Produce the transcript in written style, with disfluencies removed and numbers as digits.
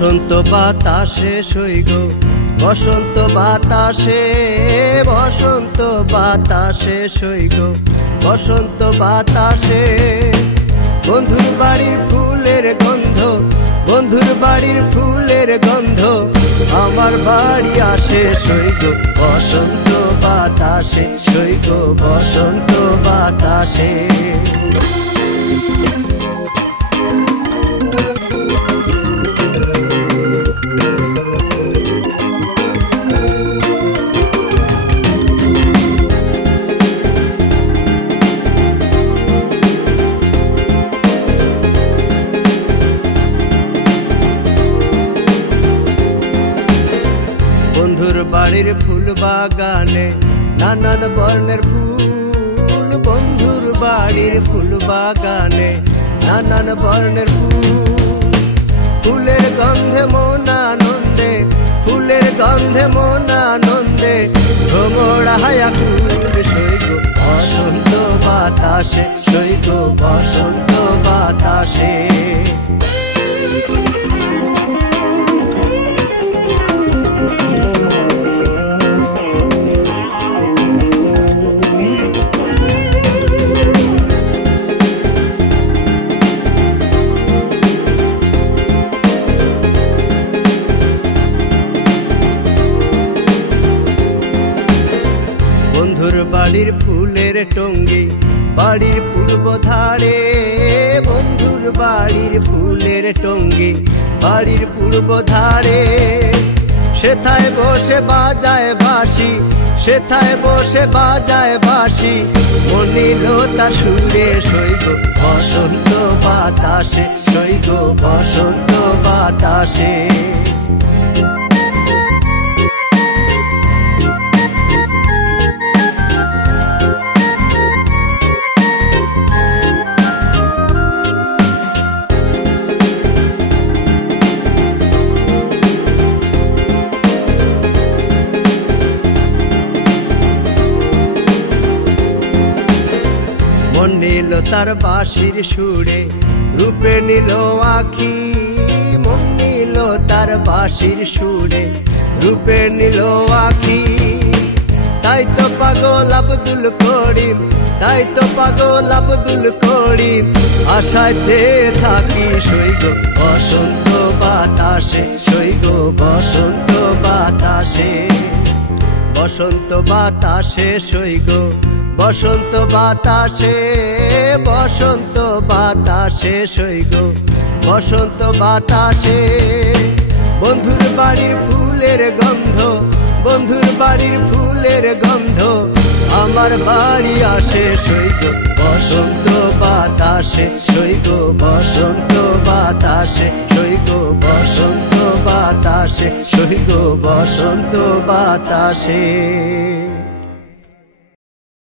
বসন্ত বাতাসে সইগ বসন্ত বাতাসে বসন্ত বাতাসে সইগ বসন্ত বাতাসে বন্ধুর বাড়ির ফুলের গন্ধ বন্ধুর বাড়ির ফুলের গন্ধ আমার বাড়ি আসে সইগ বসন্ত বাতাসে সইগ বসন্ত বাতাসে। বন্ধুর বাড়ির ফুল বাগানে নানান বর্ণের ফুল বন্ধুর বাড়ির ফুল বাগানে নানান বর্ণের ফুল ফুলের গন্ধে মন আনন্দে ফুলের গন্ধে মন আনন্দে ভ্রমরায় আকুল সইগ বসন্ত বাতাসে সইগ বসন্ত বাতাসে। বন্ধুর বাড়ির ফুলের টঙ্গি বাড়ির পূর্ব ধারে বন্ধুর বাড়ির ফুলের টঙ্গি বাড়ির পূর্ব ধারে সেথায় বসে বাজায় বাঁশি সেথায় বসে বাজায় বাঁশি মনিল তার সুরে সইগ বসন্ত বাতাসে সইগ বসন্ত বাতাসে। মন নিল তার বাঁশির সুরে রূপে নিল আখি মন নিল তার বাঁশির সুরে রূপে নিল আখি তাই তো পাগল আব্দুল করিম তাই তো পাগল আব্দুল করিম আশায় চেয়ে থাকি সইগ বসন্ত বাতাসে সইগ বসন্ত বাতাসে বসন্ত বাতাসে সইগ বসন্ত বাতাসে বসন্ত বাতাসে সইগ বসন্ত বাতাসে বন্ধুর বাড়ির ফুলের গন্ধ বন্ধুর বাড়ির ফুলের গন্ধ আমার বাড়ি আসে সইগ বসন্ত বাতাসে সইগ বসন্ত বাতাসে সইগ বসন্ত বাতাসে সইগ বসন্ত বাতাসে।